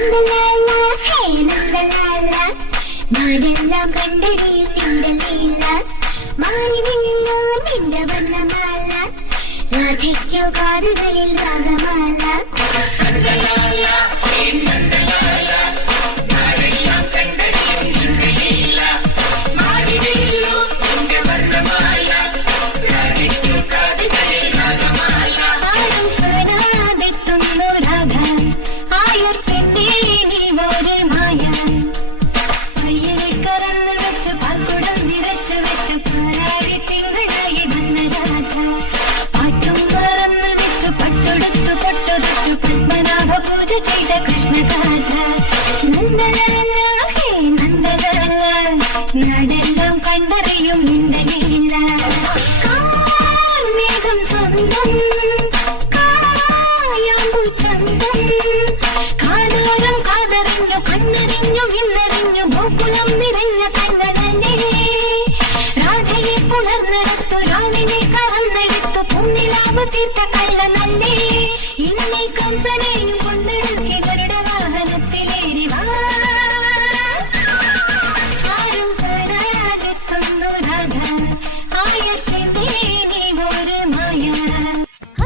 നന്ദലാല ഹേ നന്ദലാല നാടെല്ലാം കണ്ടടിയും നിന്റെ ലീല മാറിവില്ലോ നിന്റെ വർണ്ണമാല രാധയ്ക്കോ കാതുകളിൽ രാഗമാല നന്ദലാല ഹേ നന്ദലാല നാടെല്ലാം കണ്ടടിയും നിന്റെ ലീല മാറിവില്ലോ നിന്റെ വർണ്ണമാല രാധയ്ക്കോ കാതുകളിൽ രാഗമാല ആരും കാണാതെത്തുന്നു രാധ ആയർ പെട്ടേ നീ ഒരു മായ കയ്യിലെ കറന്ന് വെച്ച് പാൽക്കുടം നിറച്ചു വെച്ച് പാരാടി തിങ്കളായി വന്ന രാധ പാട്ടും പറന്ന് വെച്ചു പട്ടൊടുത്തു പൊട്ടൊതുച്ചു പത്മനാഭ പൂജ ചെയ്ത കൃഷ്ണഗാഥ നന്ദലാല ഹേ നന്ദലാല നാടെല്ലാം കണ്ടറിയും നിന്റെ ലീല മേഘം സ്വന്തം കായാമ്പു ചന്തം കാതോരം കാതറിഞ്ഞു കണ്ണറിഞ്ഞു വിണ്ണറിഞ്ഞു ഗോകുലം നിറഞ്ഞ കണ്ണനല്ലേ രാധയെ പുണർന്നെടുത്തു രാവിനെ കറന്നെടുത്തു പുണ്ണിലാവ് തീർത്ത കള്ളനല്ലേ ഇന്നീ കംസനെ